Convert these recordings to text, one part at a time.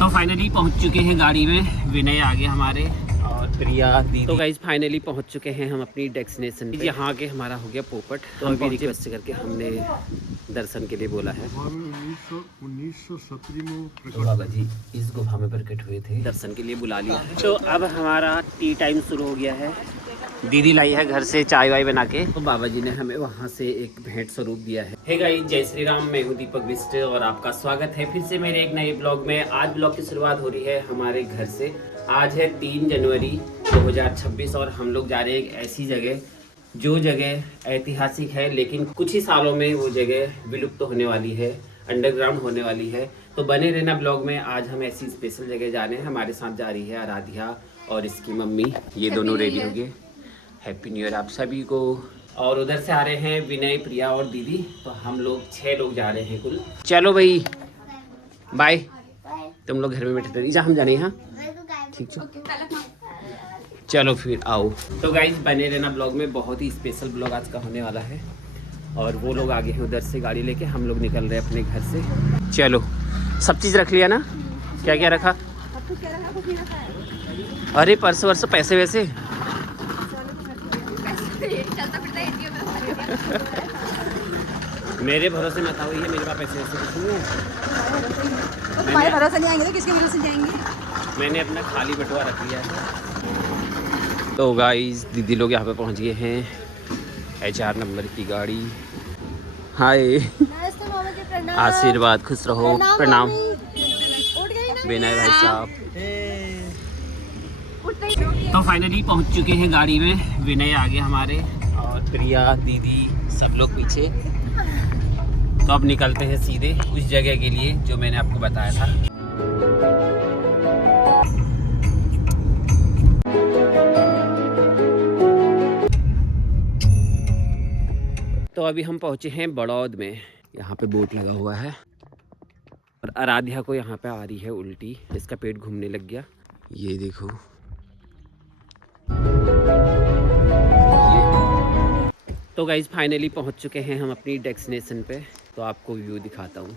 तो फाइनली पहुंच चुके हैं गाड़ी में, विनय आगे हमारे और प्रिया दी। तो गाइज फाइनली पहुंच चुके हैं हम अपनी डेस्टिनेशन पे। यहाँ के हमारा हो गया पोपट। तो अभी रिक्वेस्ट करके हमने दर्शन के लिए बोला है। 1917 में तो बाबा जी इस गुफा में प्रकट हुए थे, दर्शन के लिए बुला लिया। तो अब हमारा टी टाइम शुरू हो गया है। दीदी लाई है घर से चाय वाय बना के, तो बाबा जी ने हमें वहाँ से एक भेंट स्वरूप दिया है। हे गाइस, जय श्री राम, मैं हूँ दीपक बिस्ट और आपका स्वागत है फिर से मेरे एक नए ब्लॉग में। आज ब्लॉग की शुरुआत हो रही है हमारे घर से। आज है 3 जनवरी 2026 और हम लोग जा रहे हैं एक ऐसी जगह जो जगह ऐतिहासिक है, लेकिन कुछ ही सालों में वो जगह विलुप्त होने वाली है, अंडरग्राउंड होने वाली है। तो बने रहना ब्लॉग में। आज हम ऐसी स्पेशल जगह जा रहे हैं। हमारे साथ जा रही है आराध्या और इसकी मम्मी, ये दोनों रेडी हो गए। हैप्पी न्यू ईयर आप सभी को। और उधर से आ रहे हैं विनय, प्रिया और दीदी। तो हम लोग 6 लोग जा रहे हैं कुल। चलो भाई बाय, तुम लोग घर में बैठे रहिए, हम जाने यहाँ, ठीक है। चलो फिर आओ। तो गाइज बने रहना ब्लॉग में, बहुत ही स्पेशल ब्लॉग आज का होने वाला है। और वो लोग आगे हैं उधर से गाड़ी लेके, हम लोग निकल रहे हैं अपने घर से। चलो सब चीज़ रख लिया ना? क्या क्या रखा? अरे पर्स वर्स पैसे वैसे मेरे भरोसे मत आओ, ये मेरे पास पैसे वैसे कुछ नहीं है। तुम्हारे भरोसे नहीं आएंगे तो किसके भरोसे जाएंगे? मैंने अपना खाली बटुआ रख लिया है। तो गाइस दीदी लोग यहाँ पे पहुँच गए हैं, HR नंबर की गाड़ी। हाय, आशीर्वाद, खुश रहो, प्रणाम विनय भाई साहब। तो फाइनली पहुँच चुके हैं गाड़ी में, विनय आगे हमारे और प्रिया दीदी सब लोग पीछे। तो अब निकलते हैं सीधे उस जगह के लिए जो मैंने आपको बताया था। तो अभी हम पहुंचे हैं बड़ौद में। यहाँ पे बोट लगा हुआ है और आराध्या को यहाँ पे आ रही है उल्टी, इसका पेट घूमने लग गया। ये देखो, तो गाइज फाइनली पहुंच चुके हैं हम अपनी डेस्टिनेशन पे। तो आपको व्यू दिखाता हूँ।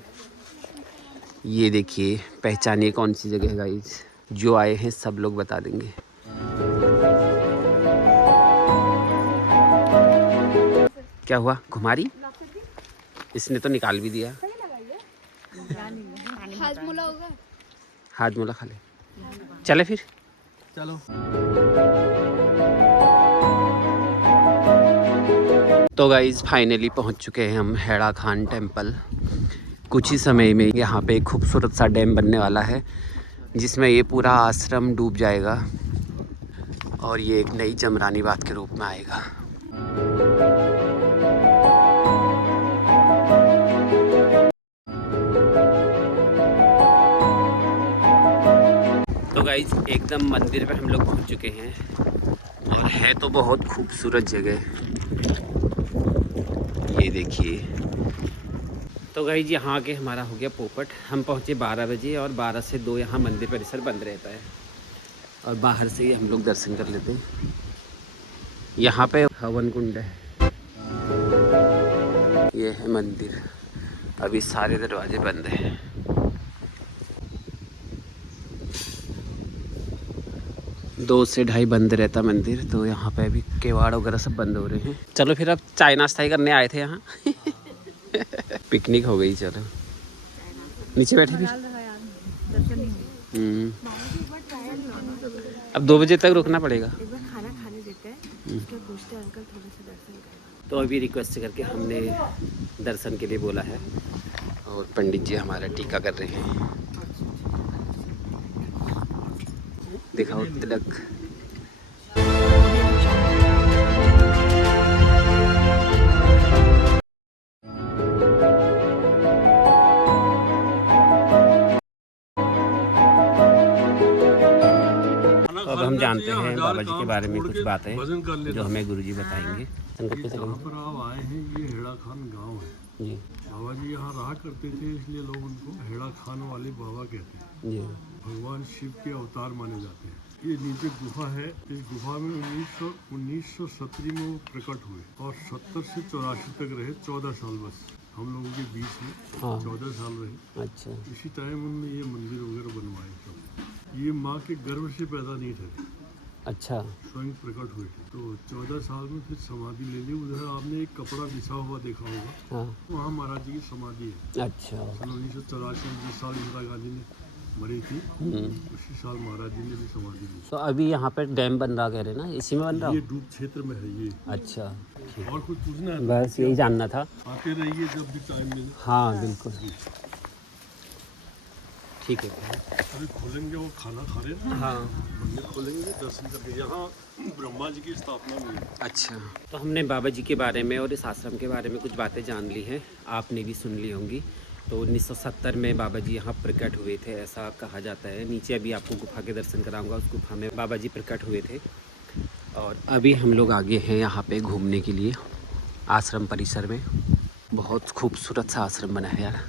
ये देखिए, पहचानिए कौन सी जगह है गाइज। जो आए हैं सब लोग बता देंगे। क्या हुआ घुमारी? इसने तो निकाल भी दिया। हाथ मोला खा ले। चले फिर, चलो। तो गाइज फाइनली पहुंच चुके हैं हम हेड़ा खान टेम्पल। कुछ ही समय में यहाँ पे एक खूबसूरत सा डैम बनने वाला है जिसमें ये पूरा आश्रम डूब जाएगा और ये एक नई जमरानी बात के रूप में आएगा। तो गाइज एकदम मंदिर पे हम लोग पहुँच चुके हैं और है तो बहुत खूबसूरत जगह, ये देखिए। तो गाइज यहाँ के हमारा हो गया पोपट। हम पहुँचे 12 बजे और 12 से 2 यहाँ मंदिर परिसर बंद रहता है और बाहर से ही हम लोग दर्शन कर लेते हैं। यहाँ पे हवन कुंड है, ये है मंदिर। अभी सारे दरवाजे बंद हैं। दो से 2:30 बंद रहता मंदिर, तो यहाँ पे अभी केवाड़ वगैरह सब बंद हो रहे हैं। चलो फिर अब चाय नाश्ता ही करने आए थे यहाँ। पिकनिक हो गई, चलो नीचे बैठे फिर। अब 2 बजे तक रुकना पड़ेगा। खाना खाने देते हैं, उसके पूछते हैं अंकल थोड़े से दर्शन करना। तो अभी रिक्वेस्ट करके हमने दर्शन के लिए बोला है और पंडित जी हमारा टीका कर रहे हैं। दिखाओ तिलक। अब हम जानते हैं बाबा जी के बारे में कुछ बातें जो हमें गुरुजी बताएंगे। संकट पे यहाँ पर आप आए हैं, ये हेड़ा खान गांव है जी बाबा जी यहाँ रहा करते थे, इसलिए लोग उनको हेड़ा खान वाले बाबा कहते हैं। जी। भगवान शिव के अवतार माने जाते हैं। ये नीचे गुफा है, इस गुफा में 1917 में वो प्रकट हुए और 70 से 84 तक रहे, 14 साल बस हम लोगों के बीच में। हाँ। 14 साल रहे। अच्छा। इसी टाइम उनने ये मंदिर वगैरह बनवाए। ये माँ के गर्भ से पैदा नहीं थे, अच्छा स्वयं प्रकट हुए थे। तो 14 साल में फिर समाधि ले ली। उधर आपने एक कपड़ा बिछा हुआ देखा होगा, हाँ वहाँ महाराज जी की समाधि है। अच्छा। सन 1984 में जिस साल इंदिरा गांधी ने मरी थी, उसी साल महाराज जी ने भी समाधि ली। तो अभी यहाँ पे डैम बन रहा कह रहे ना, इसी में बन रहा? ये डूब क्षेत्र में है ये। अच्छा और कुछ पूछना है? बस यही जानना था। आते रहिए जब भी टाइम मिले। हाँ बिल्कुल ठीक है। अभी खोलेंगे, वो खाना खा रहे हैं, हाँ मंदिर खोलेंगे, दर्शन करके। यहाँ ब्रह्मा जी की स्थापना हुई है। अच्छा, तो हमने बाबा जी के बारे में और इस आश्रम के बारे में कुछ बातें जान ली हैं, आपने भी सुन ली होंगी। तो 1970 में बाबा जी यहाँ प्रकट हुए थे, ऐसा कहा जाता है। नीचे अभी आपको गुफा के दर्शन कराऊंगा, उस गुफा में बाबा जी प्रकट हुए थे। और अभी हम लोग आगे हैं यहाँ पे घूमने के लिए आश्रम परिसर में। बहुत खूबसूरत सा आश्रम बना है यार।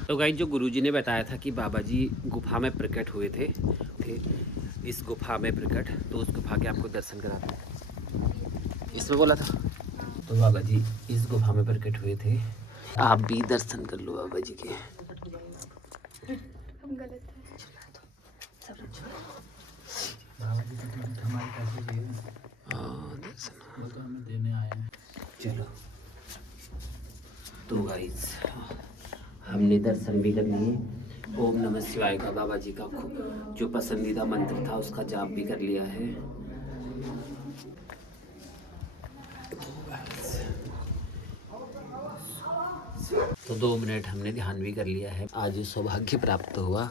तो गाइस, जो गुरुजी ने बताया था कि बाबा जी गुफा में प्रकट हुए थे इस गुफा में प्रकट, तो उस गुफा के आपको दर्शन कराते हैं। इसमें बोला था तो बाबा जी इस गुफा में प्रकट हुए थे। आप भी दर्शन कर लो बाबा जी के। हम गलत है। बाबा जी की टिकट हमारी कैसे चाहिए? हाँ दर्शन वो तो हमें देने आए हैं। चलो। तो गाइस हमने दर्शन भी कर लिए। ओम नमः शिवाय का बाबा जी का जो पसंदीदा मंत्र था उसका जाप भी कर लिया है। तो 2 मिनट हमने ध्यान भी कर लिया है। आज सौभाग्य प्राप्त हुआ।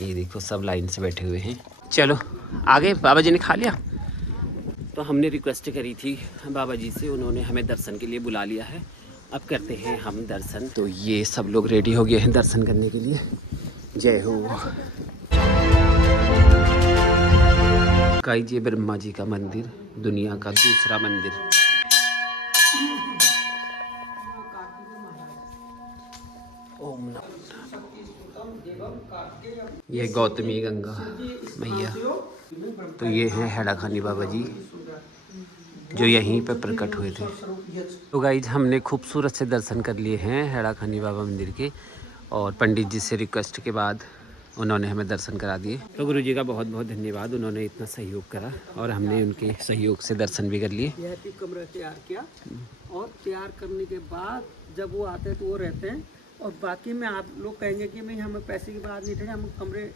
ये देखो सब लाइन से बैठे हुए हैं। चलो आगे, बाबा जी ने खा लिया। तो हमने रिक्वेस्ट करी थी बाबा जी से, उन्होंने हमें दर्शन के लिए बुला लिया है। अब करते हैं हम दर्शन। तो ये सब लोग रेडी हो गए हैं दर्शन करने के लिए। जय हो। गाइस, ये ब्रह्मा जी का मंदिर, दुनिया का दूसरा मंदिर। ओम नमः। ये गौतमी गंगा मैया। तो ये हैं हैड़ाखानी बाबा जी जो यहीं पर प्रकट हुए थे। तो गाइज हमने खूबसूरत से दर्शन कर लिए हैं हैड़ाखानी बाबा मंदिर के, और पंडित जी से रिक्वेस्ट के बाद उन्होंने हमें दर्शन करा दिए। तो गुरु जी का बहुत बहुत धन्यवाद, उन्होंने इतना सहयोग करा और हमने उनके सहयोग से दर्शन भी कर लिए। यह भी कमरा तैयार किया, और तैयार करने के बाद जब वो आते हैं तो वो रहते हैं। और बाकी में आप लोग कहेंगे कि भाई हमें पैसे की बात नहीं चाहिए, हम कमरे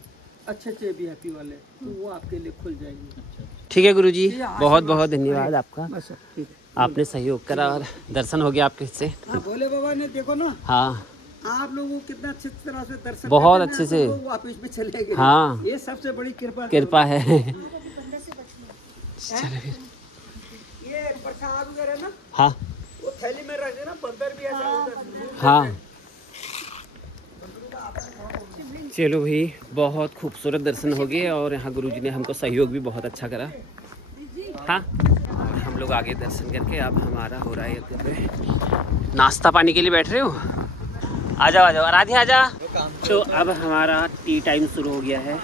अच्छे अच्छे VIP वाले, तो वो आपके लिए खुल जाएंगे। ठीक है गुरु जी, बहुत बहुत धन्यवाद आपका। बस ठीक है। आपने सहयोग करा और दर्शन हो गया आपके से। हाँ, भोले बाबा ने देखो ना, हाँ आप लोगों को कितना अच्छी तरह से दर्शन बहुत करते हैं, अच्छे से। तो वो वापस भी चले गए। हाँ। ये सबसे बड़ी कृपा है। चलो फिर। ये प्रसाद वगैरह ना, हाँ वो थैली में रख देना, बंदर भी ऐसा उधर। हाँ चलो भाई, बहुत खूबसूरत दर्शन हो गए और यहाँ गुरुजी ने हमको सहयोग भी बहुत अच्छा करा। हाँ, और हम लोग आगे दर्शन करके अब हमारा हो रहा है नाश्ता पानी के लिए बैठ रहे हो। आ जाओ आराध्या आ जा। तो अब हमारा टी टाइम शुरू हो गया है।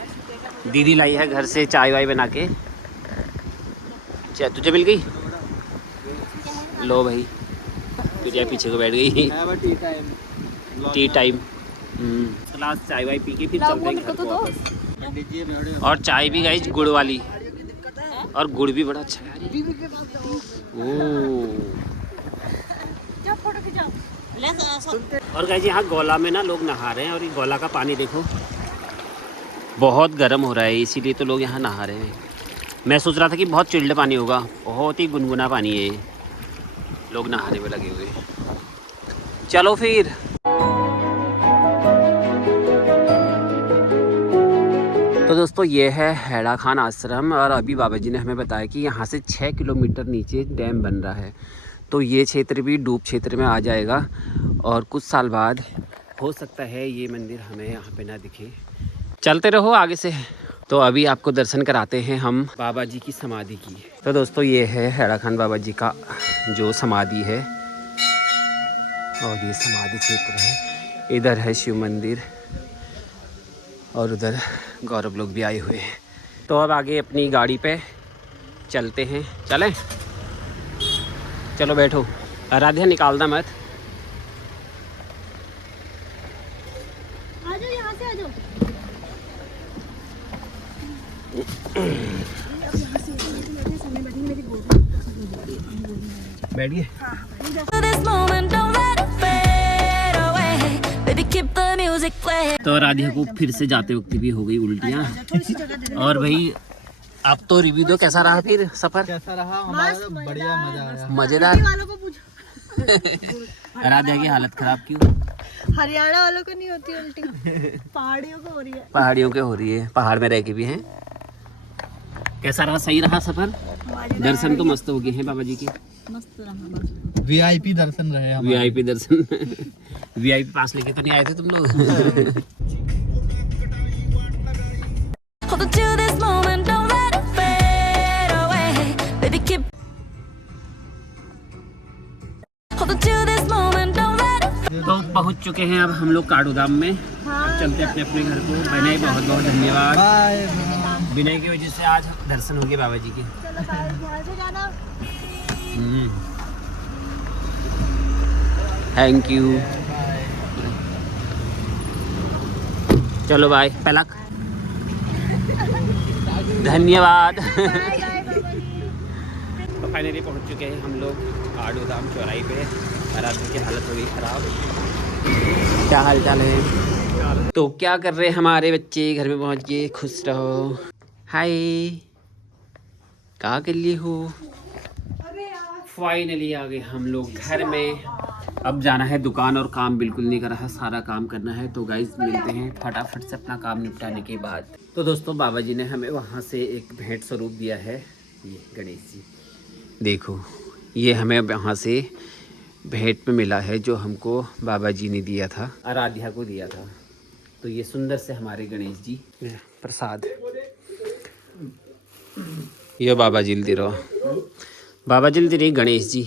दीदी लाई है घर से चाय वाय बना के। तुझे मिल गई? लो भाई, तुझे पीछे को बैठ गई। टी टाइम क्लास चाय वाय पी के फिर चलते हैं घर को वापस। और चाय भी गाइस गुड़ वाली, और गुड़ भी बड़ा अच्छा है। और गाइस यहाँ गोला में ना लोग नहा रहे हैं, और ये गोला का पानी देखो बहुत गर्म हो रहा है, इसीलिए तो लोग यहाँ नहा रहे हैं। मैं सोच रहा था कि बहुत चिल्ड पानी होगा, बहुत ही गुनगुना पानी है, लोग नहाने में लगे हुए। चलो फिर। तो दोस्तों ये है हैड़ा खान आश्रम, और अभी बाबा जी ने हमें बताया कि यहाँ से 6 किलोमीटर नीचे डैम बन रहा है। तो ये क्षेत्र भी डूब क्षेत्र में आ जाएगा, और कुछ साल बाद हो सकता है ये मंदिर हमें यहाँ पे ना दिखे। चलते रहो आगे से। तो अभी आपको दर्शन कराते हैं हम बाबा जी की समाधि की। तो दोस्तों ये है हैड़ा खान बाबा जी का जो समाधि है, और ये समाधि क्षेत्र है। इधर है शिव मंदिर, और उधर गौरव लोग भी आए हुए हैं। तो अब आगे अपनी गाड़ी पे चलते हैं। चलें? चलो बैठो, आराध्या निकालना मत। आ जाओ, यहाँ से आ जाओ। बैठिए। तो राधिका को फिर से जाते वक्त भी हो गई उल्टियाँ। और भाई आप तो रिव्यू दो, कैसा रहा फिर सफर? कैसा रहा हमारा? तो बढ़िया, मजा आया, मजेदार। राधिका की हालत खराब क्यों? हरियाणा वालों को नहीं होती उल्टी, पहाड़ियों को हो रही है। पहाड़ियों के हो रही है, पहाड़ में रह के भी हैं। कैसा रहा? सही रहा सफर? दर्शन तो मस्त हो गए हैं बाबा जी के। मस्त रहा। VIP दर्शन रहे हमारे। VIP दर्शन। VIP पास लेके तो नहीं आए थे तुम लोग? तो पहुंच चुके हैं अब हम लोग काठगोदाम में। अब चलते अपने अपने घर को। विनय बहुत बहुत धन्यवाद। बाय। विनय की वजह से आज दर्शन हो गए बाबा जी के। चलो ध्यान से जाना। Thank you. चलो बाय पलक। धन्यवाद। तो फाइनली पहुंच चुके हैं हम लोग काठगोदाम चौराहे पे। रात की हालत हो गई खराब। क्या हाल चाल है? तो क्या कर रहे हैं हमारे बच्चे? घर में पहुंच गए, खुश रहो। हाय, कहाँ के लिए हो? फाइनली आ गए हम लोग घर में। अब जाना है दुकान और काम बिल्कुल नहीं कर रहा, सारा काम करना है। तो गाइस मिलते हैं फटाफट से अपना काम निपटाने के बाद। तो दोस्तों बाबा जी ने हमें वहाँ से एक भेंट स्वरूप दिया है। ये गणेश जी देखो, ये हमें वहाँ से भेंट में मिला है जो हमको बाबा जी ने दिया था, आराध्या को दिया था। तो ये सुंदर से हमारे गणेश जी प्रसाद ये बाबा जी दे रहा, बाबा जी दे रहे गणेश जी।